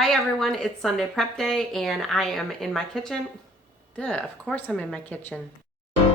Hi everyone, it's Sunday prep day and I am in my kitchen. Duh, of course I'm in my kitchen. Hi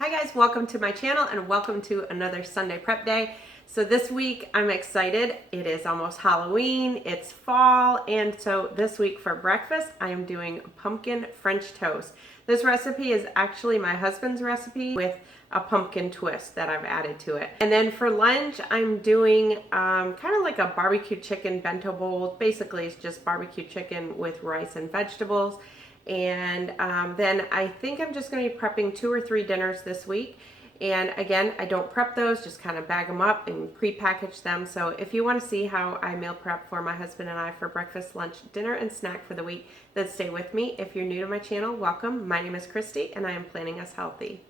guys, welcome to my channel and welcome to another Sunday prep day. So this week I'm excited. It is almost Halloween, it's fall, and so this week for breakfast I am doing pumpkin French toast. This recipe is actually my husband's recipe with a pumpkin twist that I've added to it. And then for lunch I'm doing kind of like a barbecue chicken bento bowl. Basically it's just barbecue chicken with rice and vegetables. And then I think I'm just going to be prepping 2 or 3 dinners this week. And again, I don't prep those, just kind of bag them up and pre-package them. So if you want to see how I meal prep for my husband and I for breakfast, lunch, dinner, and snack for the week, then stay with me. If you're new to my channel, welcome. My name is Christy and I am Planning Us Healthy.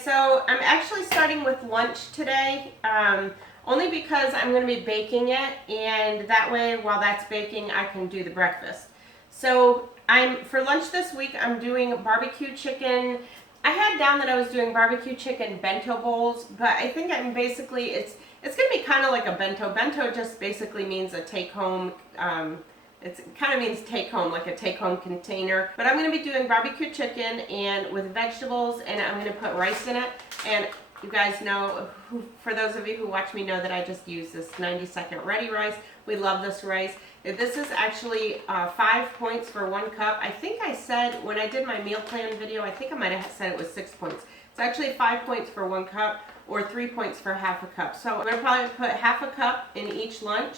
So I'm actually starting with lunch today, only because I'm going to be baking it, and that way while that's baking I can do the breakfast. So for lunch this week I'm doing barbecue chicken. I had down that I was doing barbecue chicken bento bowls, but I think I'm basically, it's going to be kind of like a bento. Bento just basically means a take-home, it kind of means take home, like a take home container. But I'm going to be doing barbecue chicken and with vegetables, and I'm going to put rice in it. And you guys know, for those of you who watch me know that I just use this 90-second ready rice. We love this rice. This is actually 5 points for 1 cup. I think I said when I did my meal plan video, I think I might have said it was 6 points. It's actually 5 points for 1 cup or 3 points for half a cup. So I'm going to probably put half a cup in each lunch,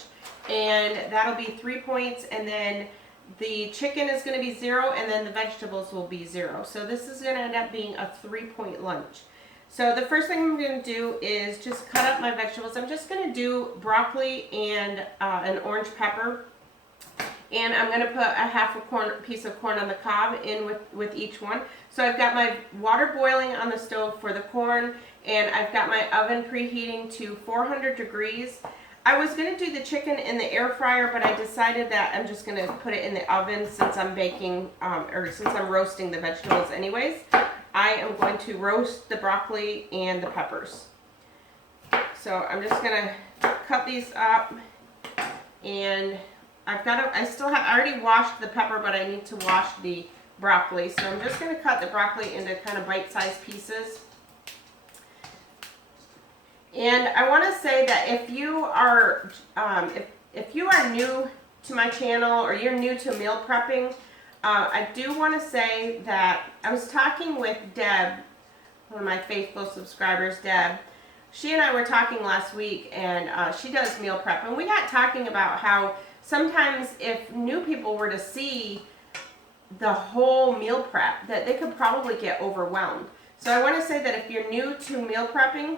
and that'll be 3 points, and then the chicken is going to be 0, and then the vegetables will be 0. So this is going to end up being a 3-point lunch. So the first thing I'm going to do is just cut up my vegetables. I'm just going to do broccoli and an orange pepper. And I'm going to put a piece of corn on the cob in with each one. So I've got my water boiling on the stove for the corn, and I've got my oven preheating to 400 degrees. I was going to do the chicken in the air fryer, but I decided that I'm just going to put it in the oven since I'm baking, or since I'm roasting the vegetables anyways. I am going to roast the broccoli and the peppers. So I'm just going to cut these up, and I already washed the pepper, but I need to wash the broccoli. So I'm just going to cut the broccoli into kind of bite-sized pieces. And I want to say that if you are new to my channel or you're new to meal prepping, I do want to say that I was talking with Deb, one of my faithful subscribers, Deb. She and I were talking last week, and she does meal prep, and we got talking about how sometimes if new people were to see the whole meal prep, that they could probably get overwhelmed. So I want to say that if you're new to meal prepping,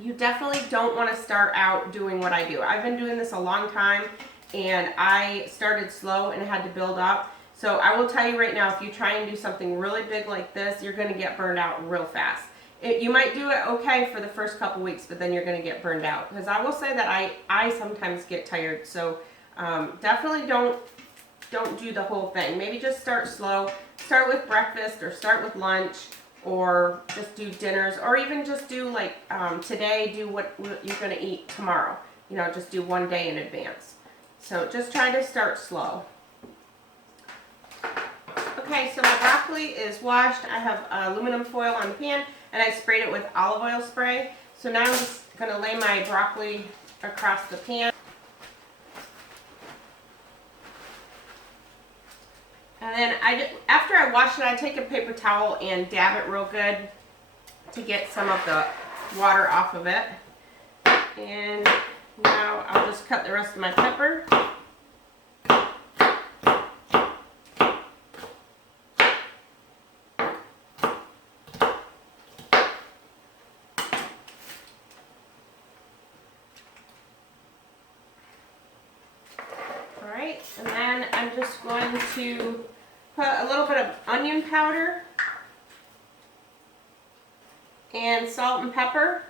you definitely don't want to start out doing what I do. I've been doing this a long time, and I started slow and had to build up. So I will tell you right now, if you try and do something really big like this, you're going to get burned out real fast. You might do it okay for the first couple weeks, but then you're going to get burned out. Because I will say that I sometimes get tired. So definitely don't do the whole thing. Maybe just start slow. Start with breakfast or start with lunch, or just do dinners, or even just do like today, do what you're going to eat tomorrow. You know, just do 1 day in advance. So just try to start slow. Okay, so my broccoli is washed. I have aluminum foil on the pan, and I sprayed it with olive oil spray. So now I'm just going to lay my broccoli across the pan. And then after I wash it, I take a paper towel and dab it real good to get some of the water off of it. And now I'll just cut the rest of my pepper. Alright, and then then I'm just going to put a little bit of onion powder and salt and pepper.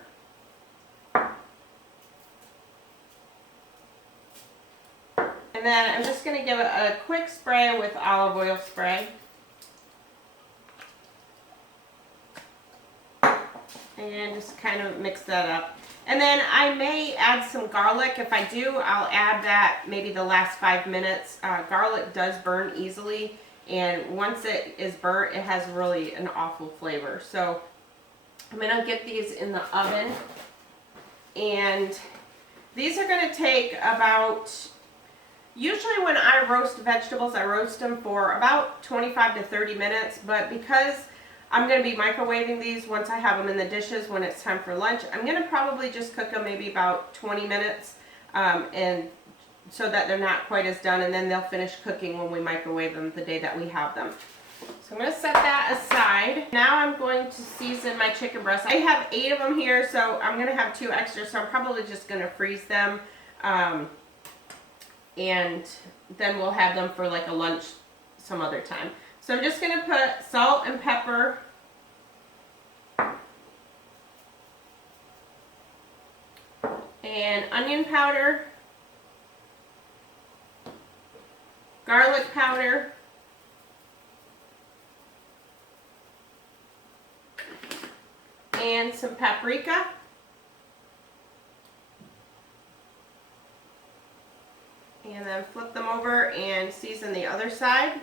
And then I'm just going to give it a quick spray with olive oil spray. And just kind of mix that up. And then I may add some garlic. If I do, I'll add that maybe the last 5 minutes. Garlic does burn easily, and once it is burnt, it has really an awful flavor. So I'm going to get these in the oven. And these are going to take about, usually when I roast vegetables, I roast them for about 25 to 30 minutes. But because I'm going to be microwaving these once I have them in the dishes when it's time for lunch, I'm going to probably just cook them maybe about 20 minutes and so that they're not quite as done, and then they'll finish cooking when we microwave them the day that we have them. So I'm going to set that aside. Now I'm going to season my chicken breasts. I have 8 of them here, so I'm going to have 2 extra, so I'm probably just going to freeze them and then we'll have them for like a lunch some other time. So I'm just going to put salt and pepper, and onion powder, garlic powder, and some paprika. And then flip them over and season the other side.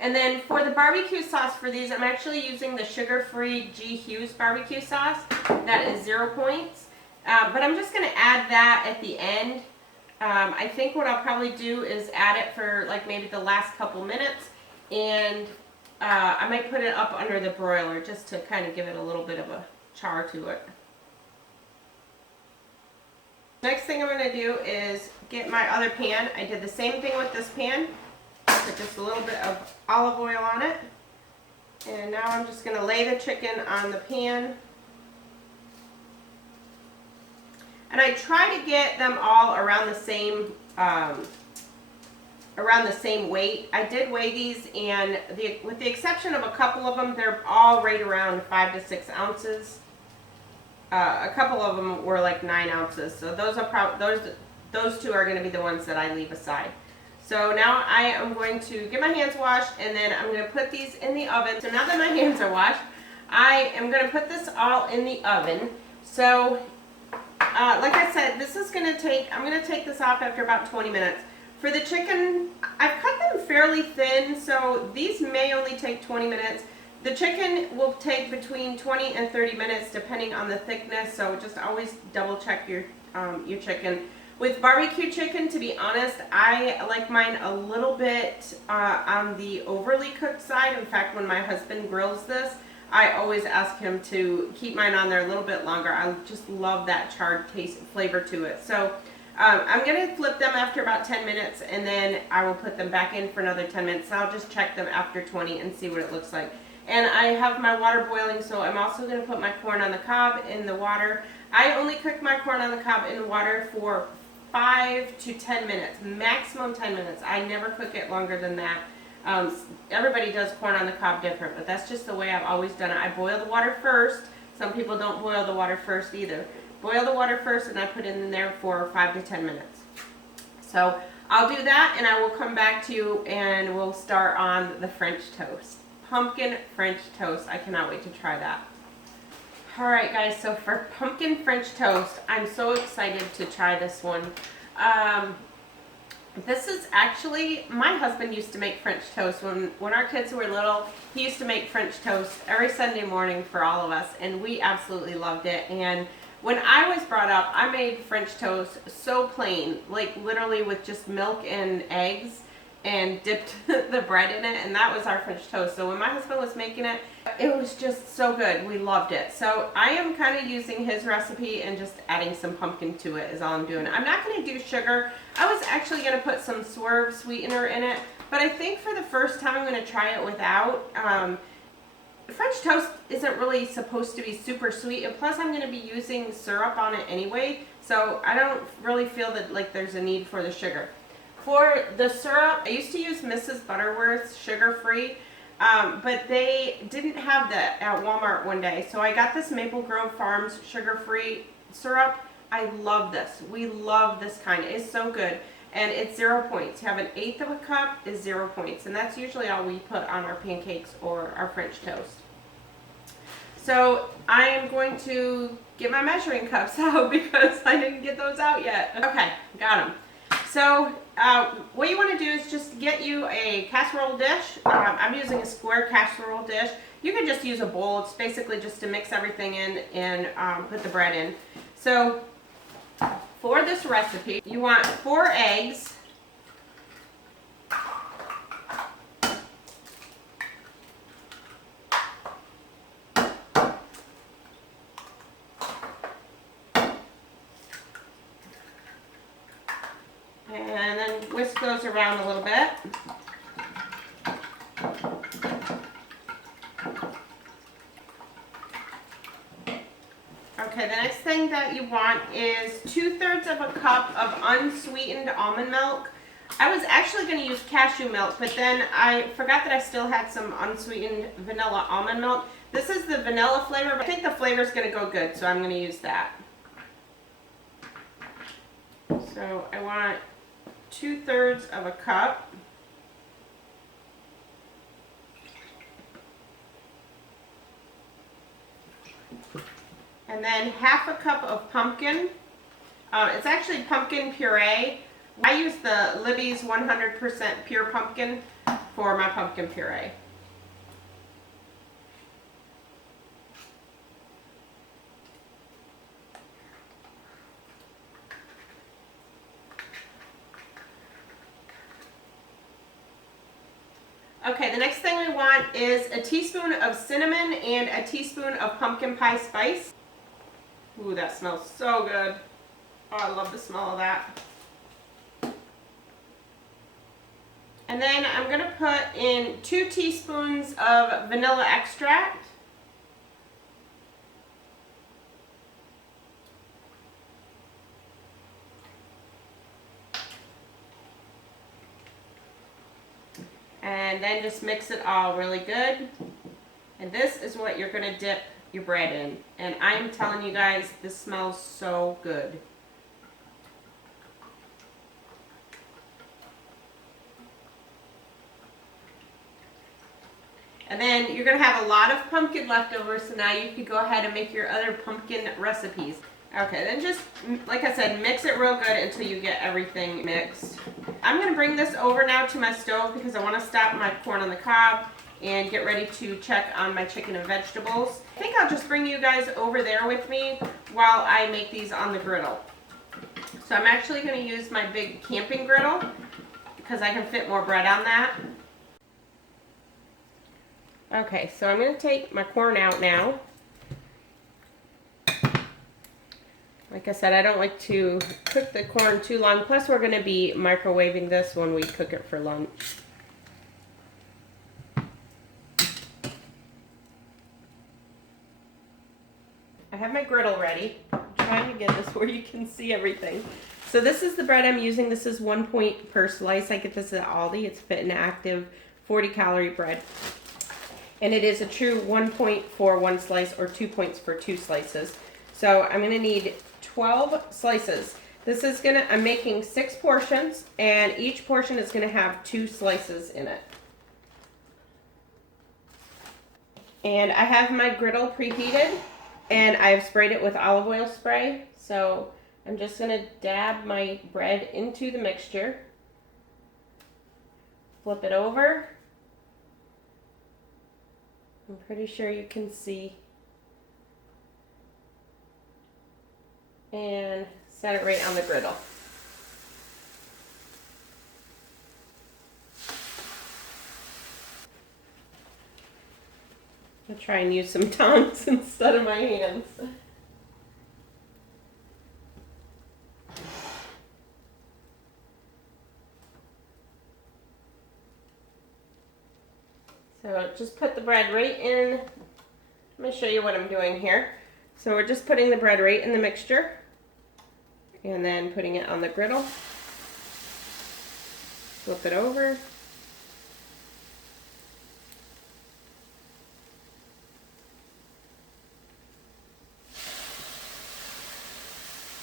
And then for the barbecue sauce for these, I'm actually using the sugar-free G. Hughes barbecue sauce. That is 0 points. But I'm just going to add that at the end. I think what I'll probably do is add it for like maybe the last couple minutes. And I might put it up under the broiler just to kind of give it a little bit of a char to it. Next thing I'm going to do is get my other pan. I did the same thing with this pan. Put just a little bit of olive oil on it. And now I'm just going to lay the chicken on the pan. And I try to get them all around the same weight. I did weigh these, and with the exception of a couple of them, they're all right around 5 to 6 ounces. A couple of them were like 9 ounces. So those two are going to be the ones that I leave aside. So now I am going to get my hands washed, and then I'm going to put these in the oven. So now that my hands are washed, I am going to put this all in the oven. So like I said, this is going to take, I'm going to take this off after about 20 minutes. For the chicken, I've cut them fairly thin, so these may only take 20 minutes. The chicken will take between 20 and 30 minutes depending on the thickness, so just always double check your chicken. With barbecue chicken, to be honest, I like mine a little bit on the overly cooked side. In fact, when my husband grills this, I always ask him to keep mine on there a little bit longer. I just love that charred taste and flavor to it. So I'm going to flip them after about 10 minutes, and then I will put them back in for another 10 minutes. So I'll just check them after 20 and see what it looks like. And I have my water boiling, so I'm also going to put my corn on the cob in the water. I only cook my corn on the cob in the water for 5 to 10 minutes, maximum 10 minutes. I never cook it longer than that. Everybody does corn on the cob different, but that's just the way I've always done it. I boil the water first. Some people don't boil the water first either. Boil the water first, and I put it in there for 5 to 10 minutes. So I'll do that, and I will come back to you, and we'll start on the French toast. Pumpkin French toast. I cannot wait to try that. Alright guys, so for pumpkin French toast, I'm so excited to try this one. This is actually, my husband used to make French toast. When our kids were little, he used to make French toast every Sunday morning for all of us, and we absolutely loved it. And when I was brought up, I made French toast so plain, like literally with just milk and eggs, and dipped the bread in it, and that was our French toast. So when my husband was making it, it was just so good. We loved it. So I am kind of using his recipe and just adding some pumpkin to it is all I'm doing. I'm not going to do sugar. I was actually going to put some Swerve sweetener in it, but I think for the first time I'm going to try it without. French toast isn't really supposed to be super sweet, and plus I'm going to be using syrup on it anyway, so I don't really feel that like there's a need for the sugar. For the syrup, I used to use Mrs. Butterworth's sugar-free, but they didn't have that at Walmart one day, so I got this Maple Grove Farms sugar-free syrup. I love this. We love this kind. It's so good. And it's 0 points. You have 1/8 of a cup is 0 points. And that's usually all we put on our pancakes or our French toast. So I am going to get my measuring cups out because I didn't get those out yet. Okay, got them. So what you want to do is just get you a casserole dish. I'm using a square casserole dish. You can just use a bowl. It's basically just to mix everything in and put the bread in. So for this recipe, you want 4 eggs, and then whisk those around a little bit. Okay, the next thing that you want is 2/3 of a cup of unsweetened almond milk. I was actually going to use cashew milk, but then I forgot that I still had some unsweetened vanilla almond milk. This is the vanilla flavor, but I think the flavor is going to go good, so I'm going to use that. So I want 2/3 of a cup. And then 1/2 a cup of pumpkin. It's actually pumpkin puree. I use the Libby's 100% pure pumpkin for my pumpkin puree. Okay, the next thing we want is a teaspoon of cinnamon and a teaspoon of pumpkin pie spice. Ooh, that smells so good. Oh, I love the smell of that. And then I'm going to put in 2 teaspoons of vanilla extract. And then just mix it all really good. And this is what you're going to dip your bread in. And I'm telling you guys, this smells so good. And then you're going to have a lot of pumpkin leftovers, so now you can go ahead and make your other pumpkin recipes. Okay, then just, like I said, mix it real good until you get everything mixed. I'm going to bring this over now to my stove because I want to stop my corn on the cob and get ready to check on my chicken and vegetables. I think I'll just bring you guys over there with me while I make these on the griddle. So I'm actually going to use my big camping griddle because I can fit more bread on that. Okay, so I'm going to take my corn out now. Like I said, I don't like to cook the corn too long. Plus, we're going to be microwaving this when we cook it for lunch. I have my griddle ready. I'm trying to get this where you can see everything. So this is the bread I'm using. This is 1 point per slice. I get this at Aldi. It's Fit and Active 40-calorie bread. And it is a true 1 point for 1 slice or 2 points for 2 slices. So I'm going to need 12 slices. This is I'm making 6 portions, and each portion is going to have 2 slices in it. And I have my griddle preheated, and I've sprayed it with olive oil spray. So I'm just going to dab my bread into the mixture, flip it over. I'm pretty sure you can see. And set it right on the griddle. I'll try and use some tongs instead of my hands. So just put the bread right in. Let me show you what I'm doing here. So we're just putting the bread right in the mixture and then putting it on the griddle. Flip it over.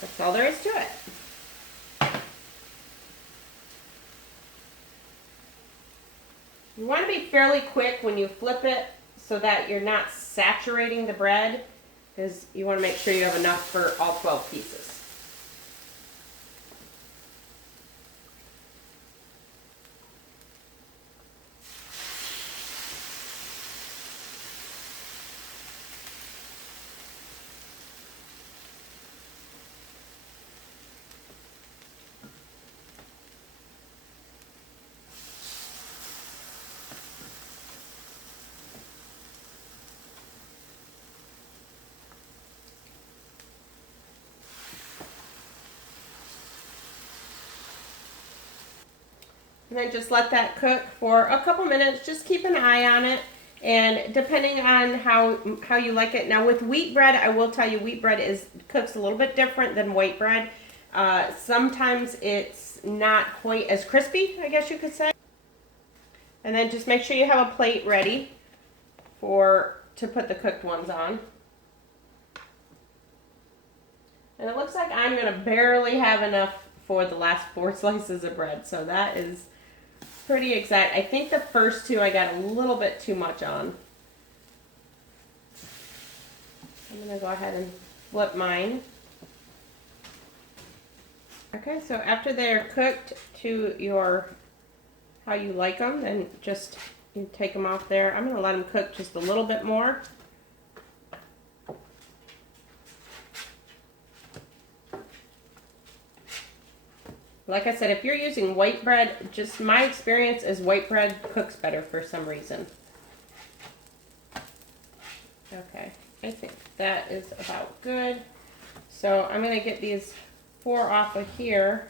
That's all there is to it. You want to be fairly quick when you flip it so that you're not saturating the bread, because you want to make sure you have enough for all 12 pieces. And then just let that cook for a couple minutes. Just keep an eye on it, and depending on how you like it. Now with wheat bread, I will tell you, wheat bread cooks a little bit different than white bread. Sometimes it's not quite as crispy, I guess you could say. And then just make sure you have a plate ready to put the cooked ones on. And it looks like I'm gonna barely have enough for the last 4 slices of bread, so that is pretty exact. I think the first 2 I got a little bit too much on. I'm gonna go ahead and flip mine. Okay, so after they're cooked to how you like them, then just you take them off there. I'm gonna let them cook just a little bit more. Like I said, if you're using white bread, just my experience is white bread cooks better for some reason. Okay, I think that is about good. So I'm going to get these 4 off of here.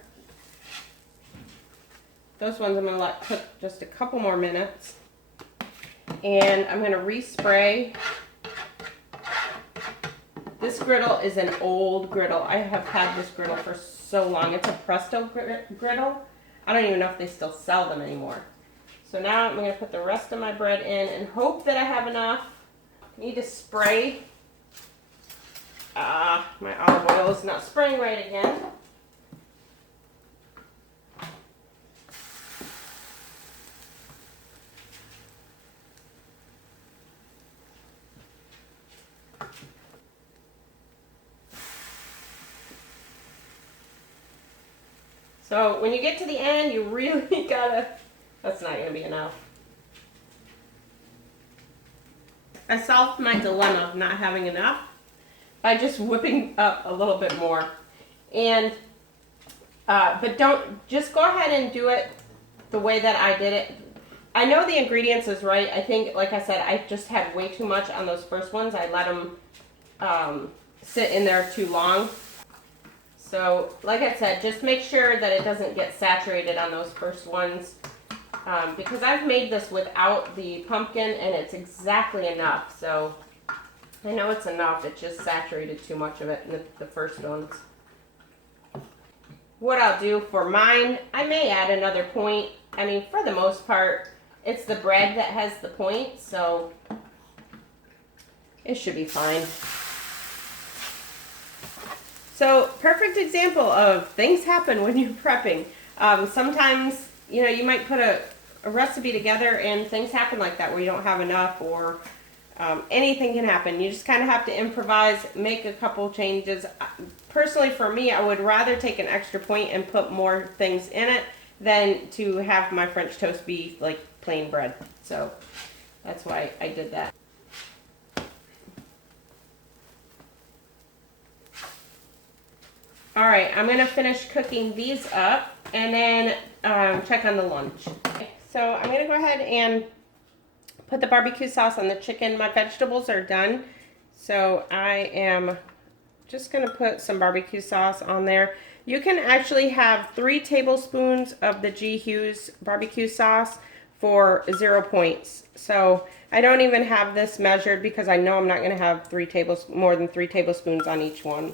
Those ones I'm going to let cook just a couple more minutes. And I'm going to respray. This griddle is an old griddle. I have had this griddle for so long. It's a Presto griddle. I don't even know if they still sell them anymore. So now I'm going to put the rest of my bread in and hope that I have enough. I need to spray. My olive oil is not spraying right again. So when you get to the end, you really gotta, that's not gonna be enough. I solved my dilemma of not having enough by just whipping up a little bit more. And, but just go ahead and do it the way that I did it. I know the ingredients is right. I think, like I said, I just had way too much on those first ones. I let them sit in there too long. So, like I said, just make sure that it doesn't get saturated on those first ones. Because I've made this without the pumpkin and it's exactly enough. So, I know it's enough. It just saturated too much of it in the first ones. What I'll do for mine, I may add another point. I mean, for the most part, it's the bread that has the point. So, it should be fine. So, perfect example of things happen when you're prepping. Sometimes, you might put a recipe together and things happen like that where you don't have enough, or anything can happen. You just kind of have to improvise, make a couple changes. Personally, for me, I would rather take an extra point and put more things in it than to have my French toast be like plain bread. So, that's why I did that. All right, I'm gonna finish cooking these up and then check on the lunch. Okay, so I'm gonna go ahead and put the barbecue sauce on the chicken. My vegetables are done, so I am just gonna put some barbecue sauce on there. You can actually have 3 tablespoons of the G. Hughes barbecue sauce for 0 points. So I don't even have this measured because I know I'm not going to have more than 3 tablespoons on each one.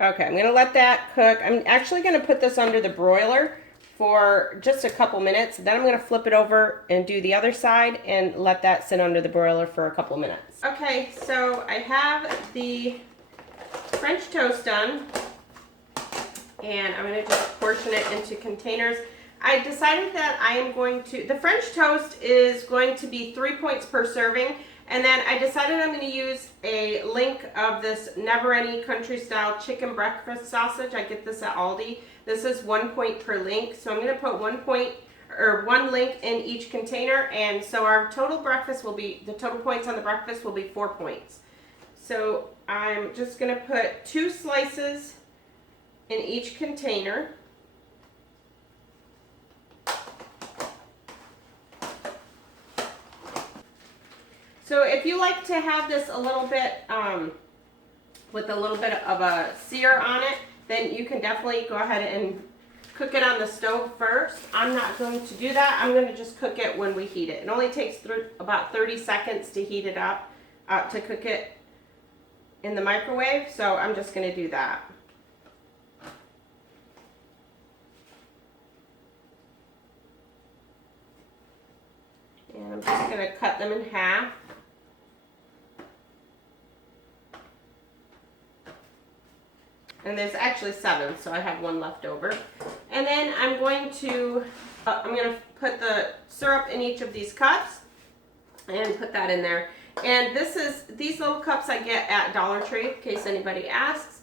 Okay, I'm going to let that cook. I'm actually going to put this under the broiler for just a couple minutes. Then I'm going to flip it over and do the other side and let that sit under the broiler for a couple minutes. Okay, so I have the French toast done, and I'm going to just portion it into containers. I decided that the French toast is going to be 3 points per serving. And then I decided I'm going to use a link of this Never Any Country Style Chicken Breakfast Sausage. I get this at Aldi. This is 1 point per link. So I'm going to put 1 point or 1 link in each container. And so our total breakfast will be, the total points on the breakfast will be 4 points. So I'm just going to put 2 slices in each container. So if you like to have this a little bit, with a little bit of a sear on it, then you can definitely go ahead and cook it on the stove first. I'm not going to do that. I'm going to just cook it when we heat it. It only takes about 30 seconds to heat it up, to cook it in the microwave. So I'm just going to do that. And I'm just going to cut them in half. And there's actually 7, so I have 1 left over. And then I'm going to put the syrup in each of these cups and put that in there. And these little cups I get at Dollar Tree, in case anybody asks.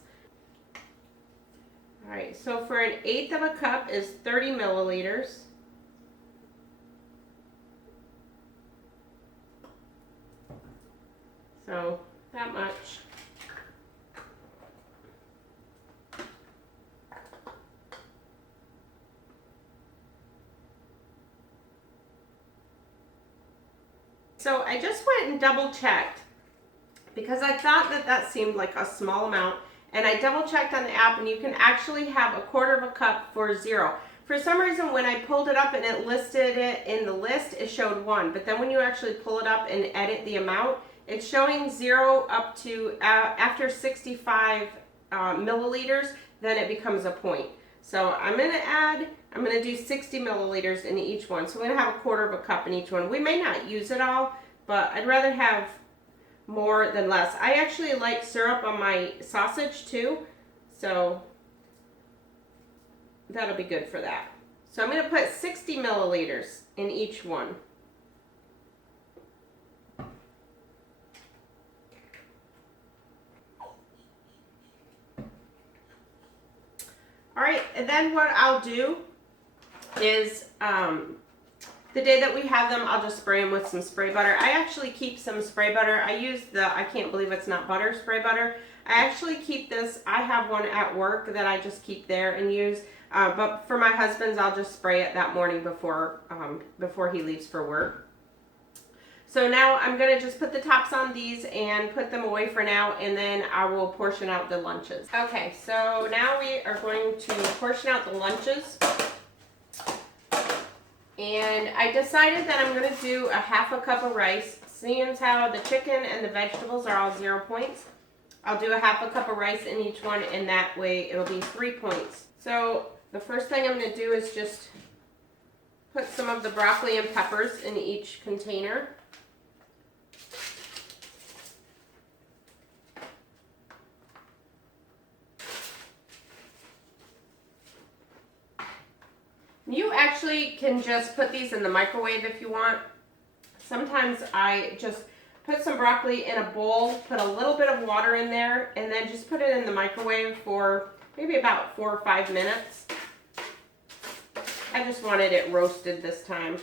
All right, so for 1/8 of a cup is 30 milliliters. So that much. So I just went and double checked because I thought that seemed like a small amount, and I double checked on the app, and you can actually have 1/4 of a cup for 0. For some reason, when I pulled it up and it listed it in the list, it showed 1, but then when you actually pull it up and edit the amount, it's showing 0 up to after 65 milliliters, then it becomes a point. So I'm going to do 60 milliliters in each one. So I'm going to have 1/4 of a cup in each one. We may not use it all, but I'd rather have more than less. I actually like syrup on my sausage too, so that'll be good for that. So I'm going to put 60 milliliters in each one. All right, and then what I'll do is the day that we have them, I'll just spray them with some spray butter. I actually keep some spray butter. I use I can't believe it's not butter, spray butter. I actually keep this. I have one at work that I just keep there and use. But for my husband's, I'll just spray it that morning before he leaves for work. So now I'm going to just put the tops on these and put them away for now, and then I will portion out the lunches. Okay, so now we are going to portion out the lunches. And I decided that I'm going to do 1/2 cup of rice. Seeing as how the chicken and the vegetables are all 0 points, I'll do 1/2 cup of rice in each one, and that way it'll be 3 points. So the first thing I'm going to do is just put some of the broccoli and peppers in each container. You actually can just put these in the microwave if you want. Sometimes I just put some broccoli in a bowl, put a little bit of water in there, and then just put it in the microwave for maybe about 4 or 5 minutes. I just wanted it roasted this time.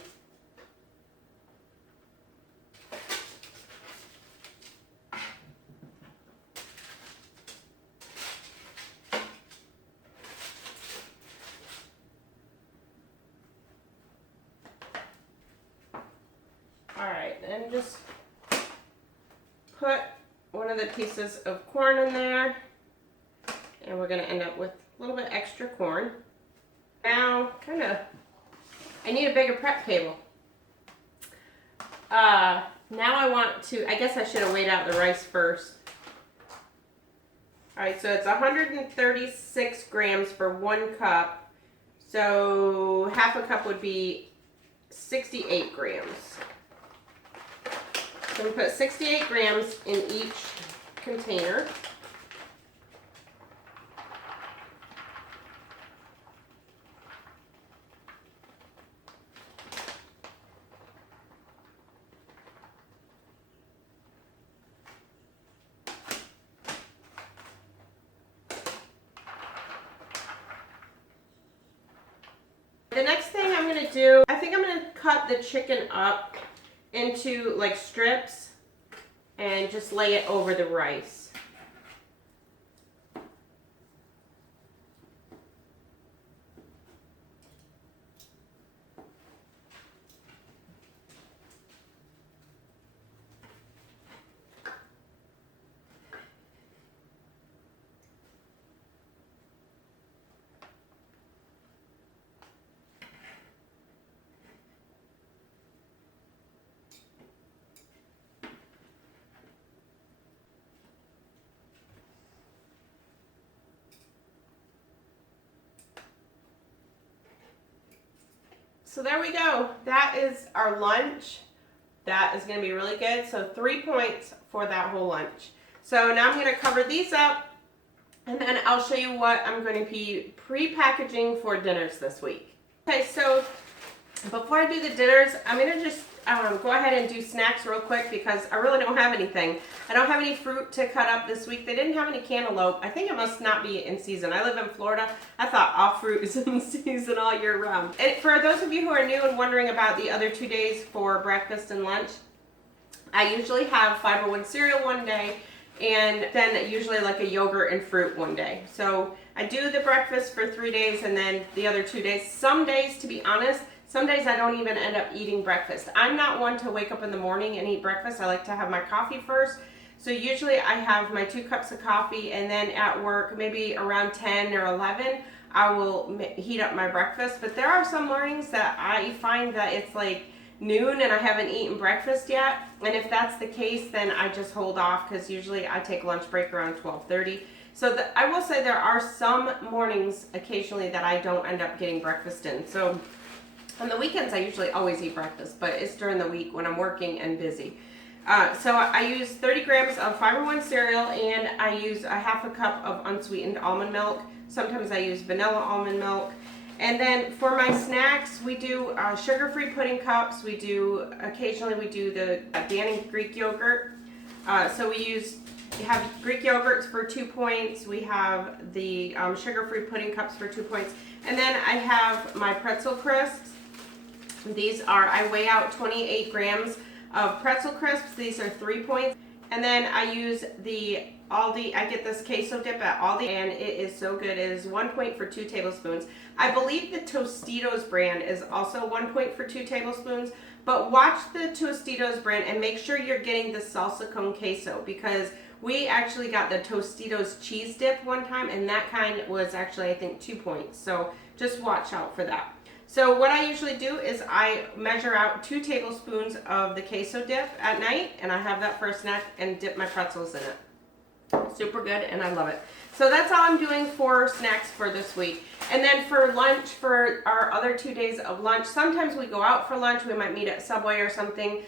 Alright, then just put one of the pieces of corn in there, and we're going to end up with a little bit extra corn. Now, I need a bigger prep table. Now I want to, I guess I should have weighed out the rice first. Alright, so it's 136 grams for 1 cup. So half a cup would be 68 grams. So I'm going to put 68 grams in each container. The next thing I'm going to do, I think I'm going to cut the chicken up into like strips and just lay it over the rice. So there we go. That is our lunch. That is going to be really good. So 3 points for that whole lunch. So now I'm going to cover these up, and then I'll show you what I'm going to be pre-packaging for dinners this week. Okay, so before I do the dinners, I'm going to just go ahead and do snacks real quick because I really don't have anything. I don't have any fruit to cut up this week. They didn't have any cantaloupe. I think it must not be in season. I live in Florida. I thought all fruit is in season all year round. And for those of you who are new and wondering about the other 2 days for breakfast and lunch, I usually have Fiber One cereal one day and then usually like a yogurt and fruit one day. So I do the breakfast for 3 days and then the other 2 days. Some days, to be honest, some days I don't even end up eating breakfast. I'm not one to wake up in the morning and eat breakfast. I like to have my coffee first. So usually I have my 2 cups of coffee, and then at work, maybe around 10 or 11, I will heat up my breakfast. But there are some mornings that I find that it's like noon and I haven't eaten breakfast yet. And if that's the case, then I just hold off because usually I take lunch break around 12:30. So I will say there are some mornings occasionally that I don't end up getting breakfast in. So on the weekends, I usually always eat breakfast, but it's during the week when I'm working and busy. So I use 30 grams of Fiber One cereal, and I use a half a cup of unsweetened almond milk. Sometimes I use vanilla almond milk. And then for my snacks, we do sugar-free pudding cups. Occasionally we do the Danny Greek yogurt. So we have Greek yogurts for 2 points. We have the sugar-free pudding cups for 2 points. And then I have my pretzel crisps. These are, I weigh out 28 grams of pretzel crisps. These are 3 points. And then I use the Aldi, I get this queso dip at Aldi, and it is so good. It is 1 point for 2 tablespoons. I believe the Tostitos brand is also 1 point for 2 tablespoons, but watch the Tostitos brand and make sure you're getting the salsa con queso, because we actually got the Tostitos cheese dip one time, and that kind was actually, I think, 2 points. So just watch out for that. So what I usually do is I measure out 2 tablespoons of the queso dip at night, and I have that for a snack and dip my pretzels in it. Super good, and I love it. So that's all I'm doing for snacks for this week. And then for lunch, for our other 2 days of lunch, sometimes we go out for lunch. We might meet at Subway or something.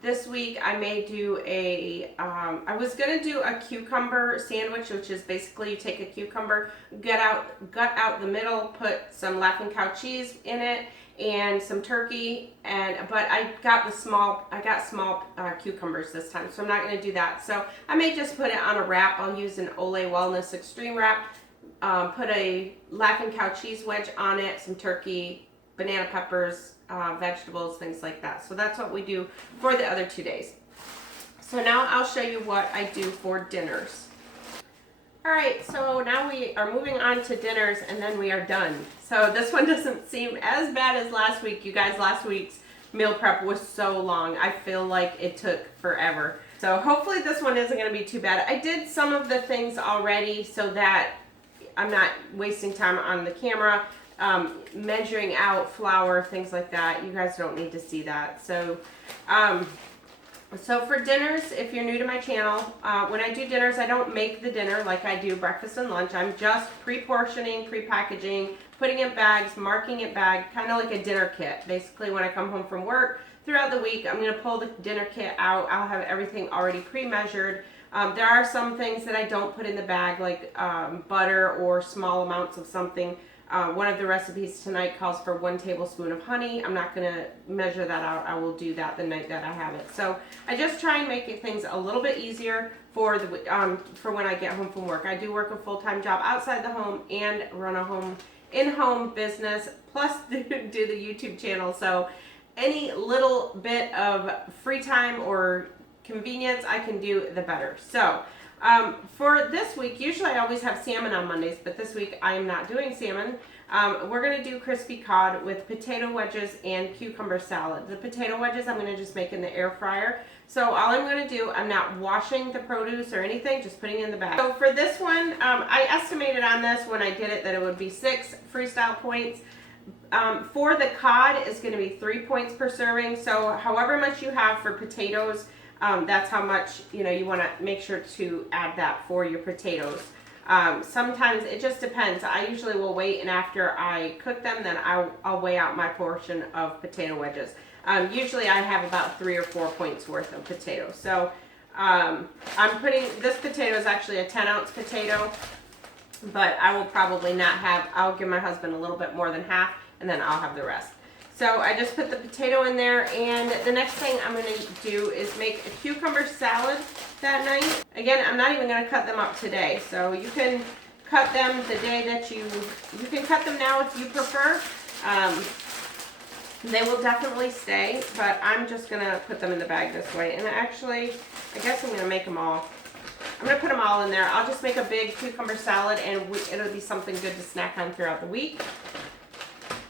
This week I may do I was going to do a cucumber sandwich, which is basically you take a cucumber, gut out the middle, put some Laughing Cow cheese in it, and some turkey, but I got small cucumbers this time, so I'm not going to do that. So I may just put it on a wrap. I'll use an Olay Wellness Extreme wrap, put a Laughing Cow cheese wedge on it, some turkey, banana peppers, vegetables, things like that. So that's what we do for the other 2 days. So now I'll show you what I do for dinners. Alright, so now we are moving on to dinners, and then we are done. So this one doesn't seem as bad as last week. You guys, last week's meal prep was so long. I feel like it took forever. So hopefully this one isn't going to be too bad. I did some of the things already so that I'm not wasting time on the camera. measuring out flour, things like that. You guys don't need to see that. So, so for dinners, if you're new to my channel, when I do dinners, I don't make the dinner like I do breakfast and lunch. I'm just pre-portioning, pre-packaging, putting in bags, marking it bagged, kind of like a dinner kit. Basically, when I come home from work, throughout the week, I'm going to pull the dinner kit out. I'll have everything already pre-measured. There are some things that I don't put in the bag, like butter or small amounts of something. One of the recipes tonight calls for 1 tablespoon of honey. I'm not going to measure that out. I will do that the night that I have it. So I just try and make things a little bit easier for when I get home from work. I do work a full-time job outside the home and run a in-home business, plus do the YouTube channel. So any little bit of free time or convenience I can do, the better. So for this week, usually I always have salmon on Mondays, but this week I am not doing salmon. We're going to do crispy cod with potato wedges and cucumber salad. The potato wedges I'm going to just make in the air fryer. So all I'm going to do, I'm not washing the produce or anything, just putting it in the bag. So for this one, I estimated on this when I did it that it would be 6 Freestyle points. For the cod, it's going to be 3 points per serving. So however much you have for potatoes, that's how much, you want to make sure to add that for your potatoes. Sometimes it just depends. I usually will wait, and after I cook them, then I'll weigh out my portion of potato wedges. Usually I have about 3 or 4 points worth of potatoes. So I'm putting, this potato is actually a 10-ounce potato, but I will probably not have, I'll give my husband a little bit more than half, and then I'll have the rest. So I just put the potato in there, and the next thing I'm going to do is make a cucumber salad that night. Again, I'm not even going to cut them up today, so you can cut them the day that you can cut them now if you prefer. They will definitely stay, but I'm just going to put them in the bag this way. And actually, I guess I'm going to make them all. I'm going to put them all in there. I'll just make a big cucumber salad, and it'll be something good to snack on throughout the week.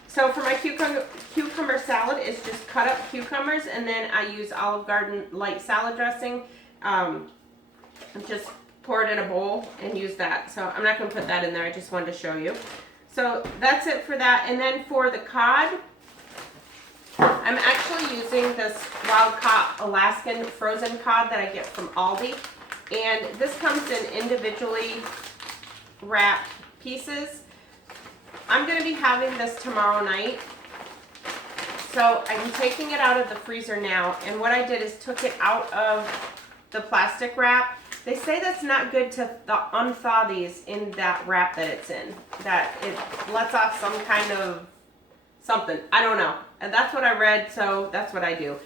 So for my cucumber salad, it's just cut up cucumbers, and then I use Olive Garden light salad dressing. Just pour it in a bowl and use that. So I'm not going to put that in there. I just wanted to show you. So that's it for that. And then for the cod, I'm actually using this wild caught Alaskan frozen cod that I get from Aldi. And this comes in individually wrapped pieces. I'm going to be having this tomorrow night. So I'm taking it out of the freezer now. And what I did is took it out of the plastic wrap. They say that's not good to unthaw these in that wrap that it's in. That it lets off some kind of something. I don't know. And that's what I read, so that's what I do.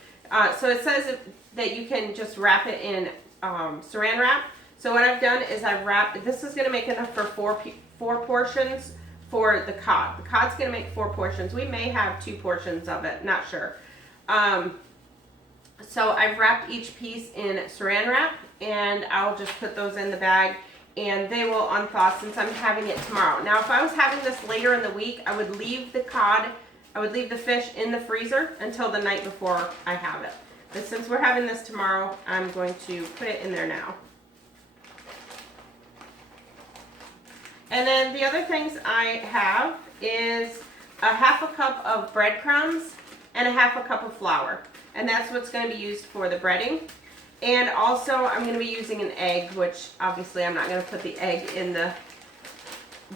So it says that you can just wrap it in saran wrap. So what I've done is I've wrapped, this is going to make enough for four portions for the cod. The cod's going to make 4 portions. We may have 2 portions of it, not sure. So I've wrapped each piece in saran wrap, and I'll just put those in the bag, and they will unthaw since I'm having it tomorrow. Now, if I was having this later in the week, I would leave the cod, I would leave the fish in the freezer until the night before I have it. But since we're having this tomorrow, I'm going to put it in there now. And then the other things I have is a half a cup of breadcrumbs and a half a cup of flour. And that's what's going to be used for the breading. And also I'm going to be using an egg, which obviously I'm not going to put the egg in the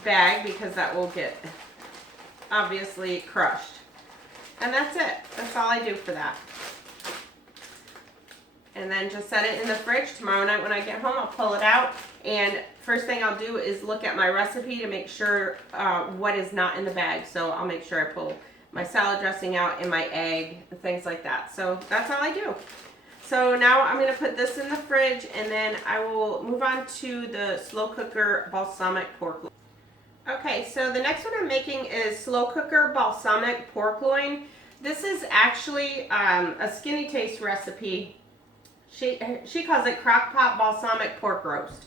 bag because that will get obviously crushed. And that's it. That's all I do for that. And then just set it in the fridge. Tomorrow night when I get home, I'll pull it out. And first thing I'll do is look at my recipe to make sure what is not in the bag. So I'll make sure I pull my salad dressing out and my egg and things like that. So that's all I do. So now I'm going to put this in the fridge, and then I will move on to the slow cooker balsamic pork loin. Okay, so the next one I'm making is slow cooker balsamic pork loin. This is actually a Skinny Taste recipe. She calls it crock pot balsamic pork roast.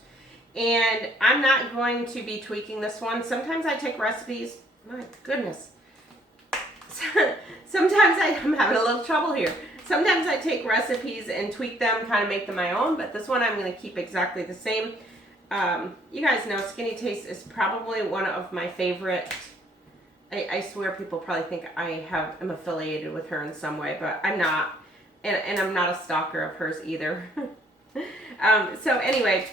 And I'm not going to be tweaking this one. Sometimes I take recipes, my goodness. Sometimes I'm having a little trouble here. Sometimes I take recipes and tweak them, kind of make them my own, but this one I'm going to keep exactly the same. You guys know Skinny Taste is probably one of my favorite I swear people probably think am affiliated with her in some way, but I'm not. And I'm not a stalker of hers either. So anyway,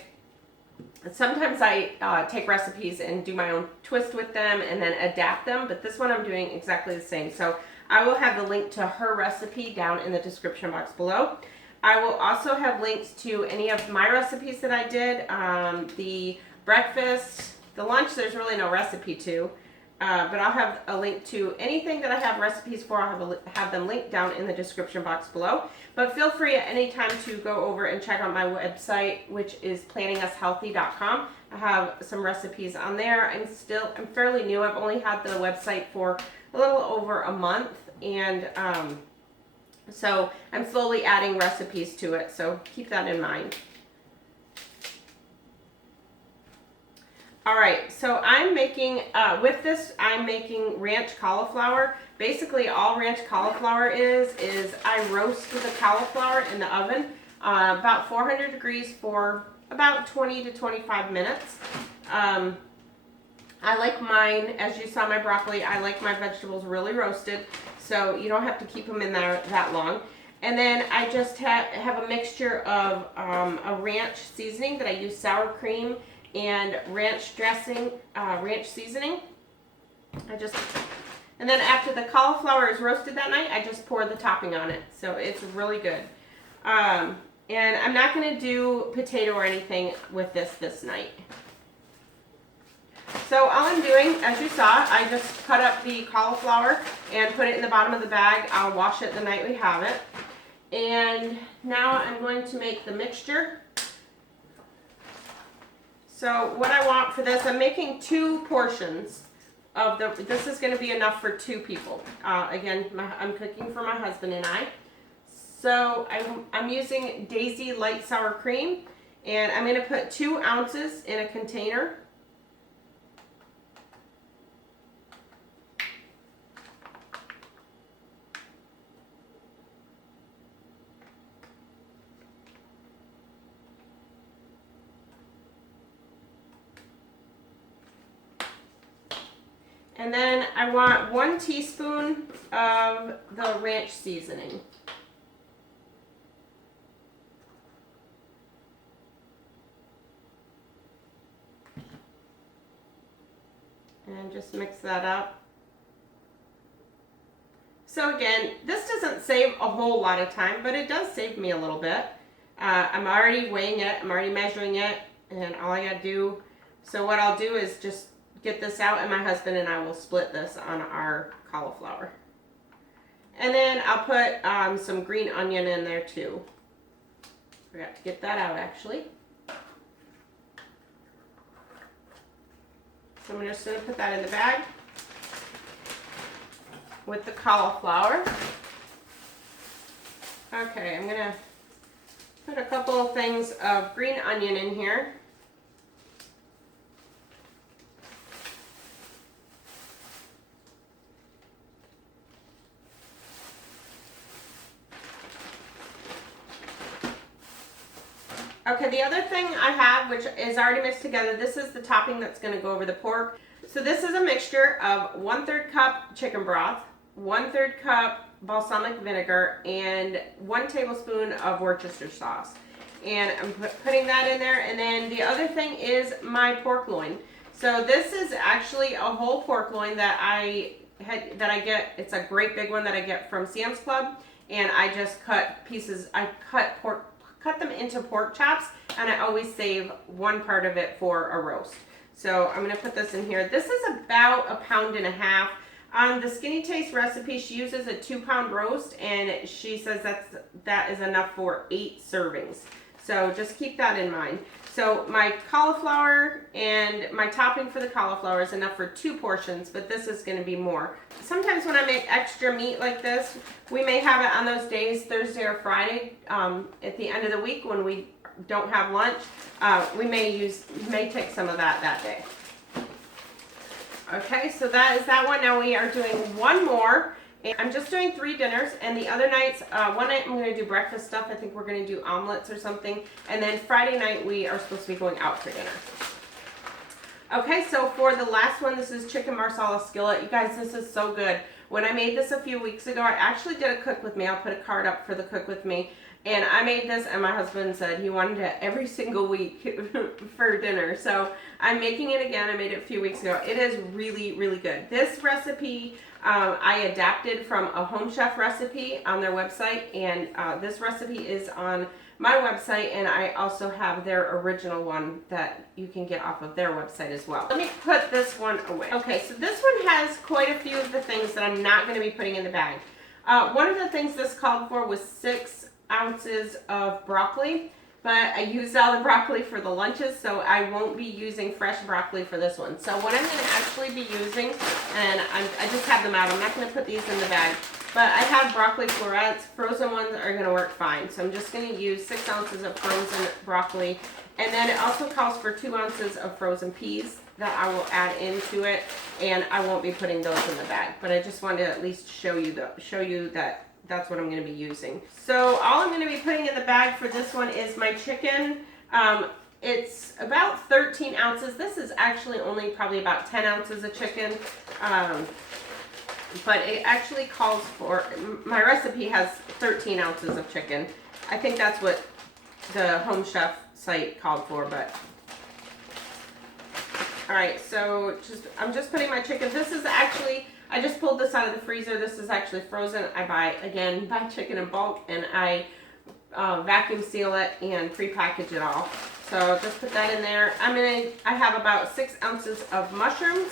sometimes I take recipes and do my own twist with them and then adapt them, but this one I'm doing exactly the same. So I will have the link to her recipe down in the description box below. I will also have links to any of my recipes that I did, the breakfast, the lunch, there's really no recipe to, but I'll have a link to anything that I have recipes for. I'll have them linked down in the description box below. But feel free at any time to go over and check out my website, which is planningus.healthy.com. I have some recipes on there. I'm fairly new. I've only had the website for a little over a month, and so I'm slowly adding recipes to it, so keep that in mind. All right, so I'm making, with this, I'm making ranch cauliflower. Basically, all ranch cauliflower is I roast the cauliflower in the oven, about 400 degrees for about 20 to 25 minutes. I like mine, as you saw my broccoli, I like my vegetables really roasted, so you don't have to keep them in there that long. And then I just have a mixture of a ranch seasoning that I use sour cream and ranch dressing, ranch seasoning. And then after the cauliflower is roasted that night, I just pour the topping on it. So it's really good. And I'm not going to do potato or anything with this night. So all I'm doing, as you saw, I just cut up the cauliflower and put it in the bottom of the bag. I'll wash it the night we have it. And now I'm going to make the mixture. So what I want for this, I'm making 2 portions of this is going to be enough for 2 people. Again, I'm cooking for my husband and I. So I'm using Daisy light sour cream, and I'm going to put 2 ounces in a container. And then I want 1 teaspoon of the ranch seasoning. And just mix that up. So again, this doesn't save a whole lot of time, but it does save me a little bit. I'm already weighing it, I'm already measuring it, and all I gotta do, so what I'll do is just get this out, and my husband and I will split this on our cauliflower. And then I'll put some green onion in there too. Forgot to get that out actually. So I'm just going to put that in the bag with the cauliflower. Okay, I'm going to put a couple of things of green onion in here. Okay, the other thing I have, which is already mixed together, this is the topping that's going to go over the pork. So this is a mixture of 1/3 cup chicken broth, 1/3 cup balsamic vinegar, and 1 tablespoon of Worcestershire sauce. And I'm putting that in there. And then the other thing is my pork loin. So this is actually a whole pork loin that I get. It's a great big one that I get from Sam's Club. And I just cut pieces. I cut them into pork chops, and I always save 1 part of it for a roast. So I'm going to put this in here. This is about 1.5 pounds. On the Skinny Taste recipe, she uses a 2-pound roast, and she says that is enough for 8 servings. So just keep that in mind. So my cauliflower and my topping for the cauliflower is enough for 2 portions, but this is going to be more. Sometimes when I make extra meat like this, we may have it on those days, Thursday or Friday, at the end of the week when we don't have lunch. We may take some of that day. Okay, so that is that one. Now we are doing 1 more. And I'm just doing 3 dinners, and the other nights, one night I'm going to do breakfast stuff. I think we're going to do omelets or something. And then Friday night we are supposed to be going out for dinner. Okay, so for the last one, this is chicken marsala skillet. You guys, this is so good. When I made this a few weeks ago, I actually did a cook with me. I'll put a card up for the cook with me. And I made this, and my husband said he wanted it every single week for dinner. So I'm making it again. I made it a few weeks ago. It is really, really good. This recipe I adapted from a Home Chef recipe on their website, and this recipe is on my website, and I also have their original one that you can get off of their website as well. Let me put this one away. Okay, so this one has quite a few of the things that I'm not going to be putting in the bag. One of the things this called for was 6 ounces of broccoli, but I used all the broccoli for the lunches, so I won't be using fresh broccoli for this one. So what I'm going to actually be using, and I just have them out, I'm not going to put these in the bag, but I have broccoli florets. Frozen ones are going to work fine, so I'm just going to use 6 ounces of frozen broccoli, and then it also calls for 2 ounces of frozen peas that I will add into it, and I won't be putting those in the bag, but I just wanted to at least show you that that's what I'm going to be using. So all I'm going to be putting in the bag for this one is my chicken. It's about 13 ounces. This is actually only probably about 10 ounces of chicken. But it actually calls for, my recipe has 13 ounces of chicken. I think that's what the Home Chef site called for, but. All right, so I'm just putting my chicken. This is actually, I just pulled this out of the freezer. This is actually frozen. I buy chicken in bulk, and I vacuum seal it and pre-package it all. So just put that in there. I have about 6 ounces of mushrooms.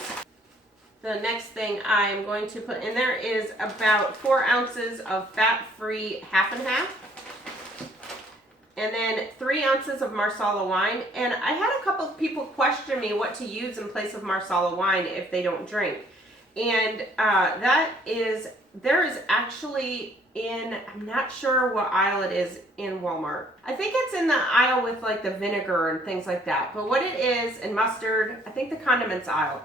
The next thing I'm going to put in there is about 4 ounces of fat-free half and half. And then 3 ounces of Marsala wine. And I had a couple of people question me what to use in place of Marsala wine if they don't drink. And there is actually I'm not sure what aisle it is in Walmart. I think it's in the aisle with like the vinegar and things like that. But what it is, and mustard, I think the condiments aisle.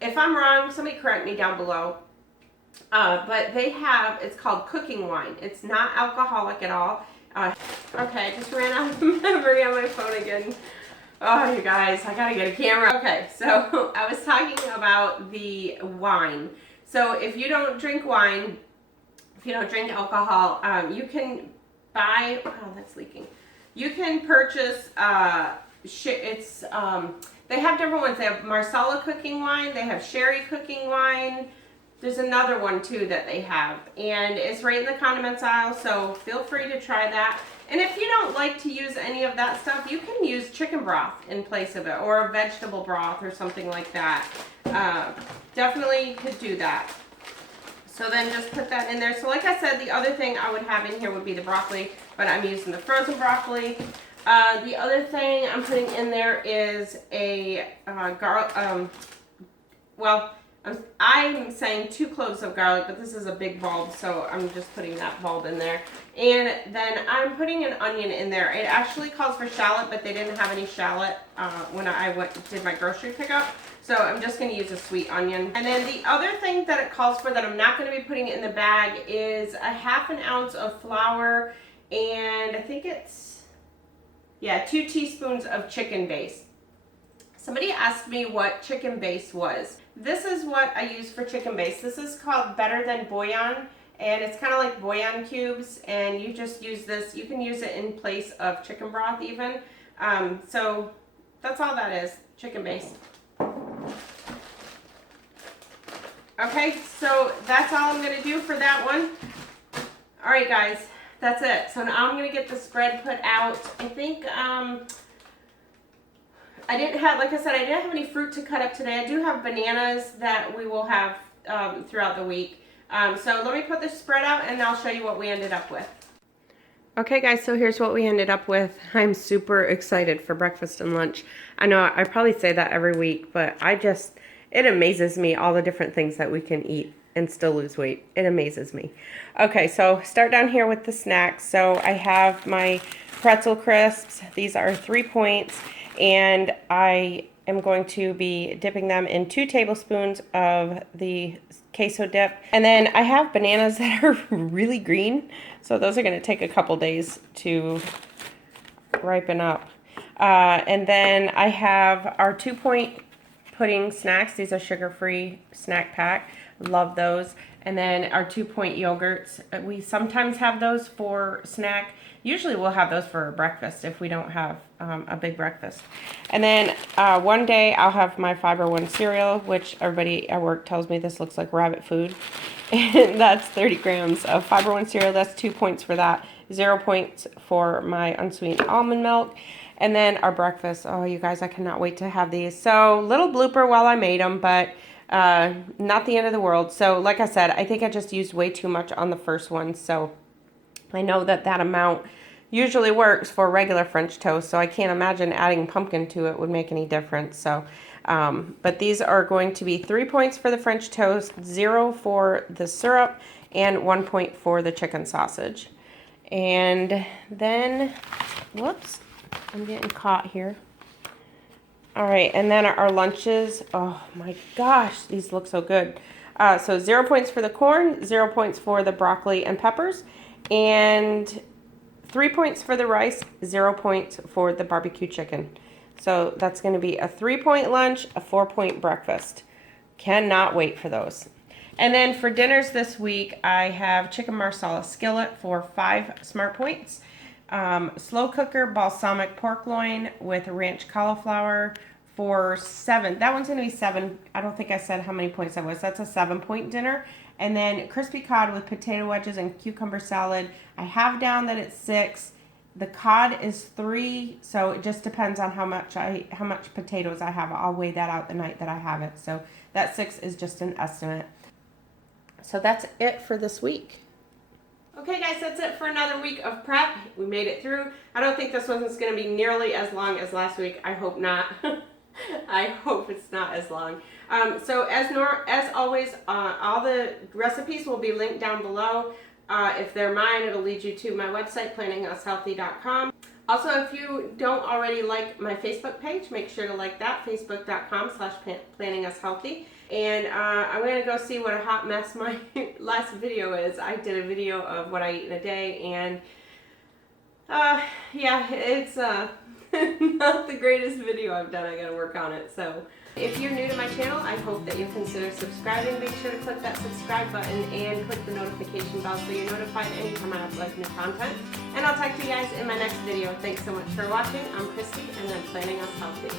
If I'm wrong, somebody correct me down below. But it's called cooking wine. It's not alcoholic at all. Okay, I just ran out of memory on my phone again. Oh, you guys, I gotta get a camera. Okay, so I was talking about the wine. So if you don't drink wine, if you don't drink alcohol, you can buy, oh, that's leaking. You can purchase, they have different ones. They have Marsala cooking wine, they have sherry cooking wine. There's another one too that they have, and it's right in the condiments aisle, so feel free to try that. And if you don't like to use any of that stuff, you can use chicken broth in place of it, or a vegetable broth or something like that. Definitely could do that. So then just put that in there. So like I said, the other thing I would have in here would be the broccoli, but I'm using the frozen broccoli. The other thing I'm putting in there is a I'm saying 2 cloves of garlic, but this is a big bulb, so I'm just putting that bulb in there. And then I'm putting an onion in there. It actually calls for shallot, but they didn't have any shallot when I did my grocery pickup. So I'm just going to use a sweet onion. And then the other thing that it calls for that I'm not going to be putting in the bag is a 1/2 ounce of flour, and I think it's, 2 teaspoons of chicken base. Somebody asked me what chicken base was. This is what I use for chicken base. This is called Better Than Bouillon, and it's kind of like bouillon cubes, and you just use this. You can use it in place of chicken broth even. So that's all that is, chicken base. Okay, so that's all I'm going to do for that one. All right, guys, that's it. So now I'm going to get the spread put out. I think I didn't have, like I said, I didn't have any fruit to cut up today. I do have bananas that we will have throughout the week. So let me put this spread out and I'll show you what we ended up with. Okay guys, so here's what we ended up with. I'm super excited for breakfast and lunch. I know I probably say that every week, but it amazes me all the different things that we can eat and still lose weight. It amazes me. Okay, so start down here with the snacks. So I have my pretzel crisps. These are 3 points. And I am going to be dipping them in 2 tablespoons of the queso dip. And then I have bananas that are really green, so those are going to take a couple days to ripen up. And then I have our 2 point pudding snacks. These are sugar-free snack pack. Love those. And then our 2-point yogurts. We sometimes have those for snack. Usually we'll have those for breakfast if we don't have a big breakfast. And then one day I'll have my Fiber One cereal, which everybody at work tells me this looks like rabbit food. And that's 30 grams of Fiber One cereal. That's 2 points for that. 0 points for my unsweetened almond milk. And then our breakfast. Oh, you guys, I cannot wait to have these. So, little blooper while I made them, but not the end of the world. So, like I said, I think I just used way too much on the first one. So, I know that that amount usually works for regular French toast. So, I can't imagine adding pumpkin to it would make any difference. So, but these are going to be 3 points for the French toast, 0 for the syrup, and 1 point for the chicken sausage. And then, whoops, I'm getting caught here. All right, and then our lunches. Oh my gosh, these look so good. So 0 points for the corn, 0 points for the broccoli and peppers, and 3 points for the rice, 0 points for the barbecue chicken. So that's going to be a 3-point lunch, a 4-point breakfast. Cannot wait for those. And then for dinners this week, I have chicken marsala skillet for 5 smart points. Slow cooker balsamic pork loin with ranch cauliflower for 7. That one's going to be 7. I don't think I said how many points that was. That's a 7-point dinner. And then crispy cod with potato wedges and cucumber salad. I have down that it's 6. The cod is 3, so it just depends on how much potatoes I have. I'll weigh that out the night that I have it. So that 6 is just an estimate. So that's it for this week. Okay guys, that's it for another week of prep. We made it through. I don't think this one's going to be nearly as long as last week. I hope not. I hope it's not as long. So as always, all the recipes will be linked down below. If they're mine, it'll lead you to my website, planningus.healthy.com. Also, if you don't already like my Facebook page, make sure to like that, facebook.com/planninushealthy. And I'm going to go see what a hot mess my last video is. I did a video of what I eat in a day, and yeah, it's not the greatest video I've done. I got to work on it. So if you're new to my channel, I hope that you'll consider subscribing. Make sure to click that subscribe button and click the notification bell so you're notified anytime I upload new content. And I'll talk to you guys in my next video. Thanks so much for watching. I'm Christy, and I'm Planning Us Healthy.